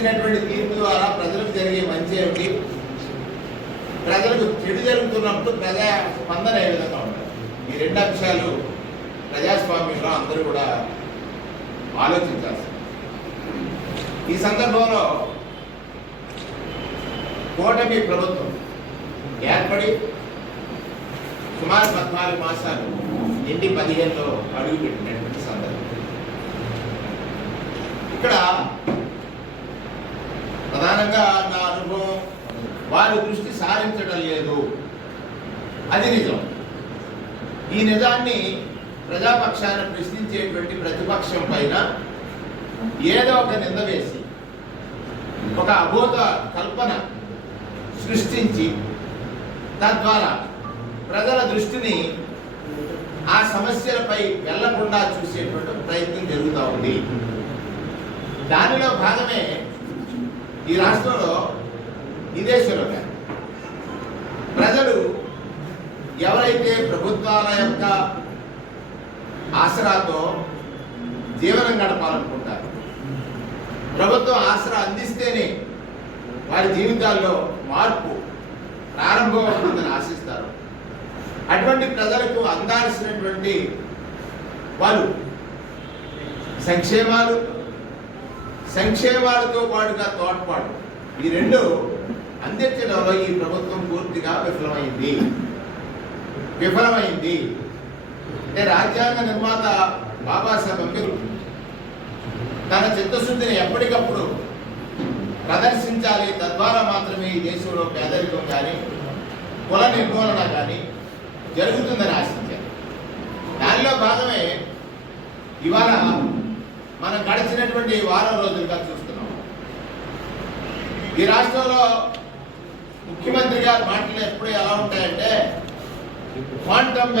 ఇచ్చినటువంటి తీర్పు ద్వారా ప్రజలకు జరిగే మంచి ఏమిటి, ప్రజలకు చెడు జరుగుతున్నప్పుడు ప్రజా స్పందన ఏ విధంగా ఉండాలి, ఈ రెండు అంశాలు ప్రజాస్వామ్యంలో అందరూ కూడా ఆలోచించాల్సింది. ఈ సందర్భంలో కూటమి ప్రభుత్వం ఏర్పడి సుమారు 14 మాసాలు నిండి 15లో అడుగుపెట్టినటువంటి సందర్భం. ఇక్కడ ప్రధానంగా నా అనుభవం, వారి దృష్టి సారించడం లేదు, అది నిజం. ఈ నిజాన్ని ప్రజాపక్షాన్ని ప్రశ్నించేటువంటి ప్రతిపక్షం పైన ఏదో ఒక నింద వేసి ఒక అబోధ కల్పన సృష్టించి తద్వారా ప్రజల దృష్టిని ఆ సమస్యలపై వెళ్లకుండా చూసేటువంటి ప్రయత్నం జరుగుతూ ఉంది. దానిలో భాగమే ఈ రాష్ట్రంలో విదేశంలో ప్రజలు ఎవరైతే ప్రభుత్వాల యొక్క ఆసరాతో జీవనం గడపాలనుకుంటారు, ప్రభుత్వం ఆసరా అందిస్తేనే వారి జీవితాల్లో మార్పు ప్రారంభం అవుతుందని ఆశిస్తారు. అటువంటి ప్రజలకు అందాల్సినటువంటి వాళ్ళు సంక్షేమాలతో పాటుగా తోడ్పాటు, ఈ రెండు అందించడంలో ఈ ప్రభుత్వం పూర్తిగా విఫలమైంది. అంటే రాజ్యాంగ నిర్మాత బాబాసాహెబ్ అంబేద్కర్ తన చిత్తశుద్ధిని ఎప్పటికప్పుడు ప్రదర్శించాలి, తద్వారా మాత్రమే ఈ దేశంలో పేదరికం కానీ కుల నిర్మూలన కానీ జరుగుతుందని ఆశించారు. దానిలో భాగమే ఇవాళ మనం గడిచినటువంటి వారం రోజులుగా చూస్తున్నాం. ఈ రాష్ట్రంలో ముఖ్యమంత్రి గారి మాటలు ఎప్పుడు ఎలా ఉంటాయంటే క్వాంటమ్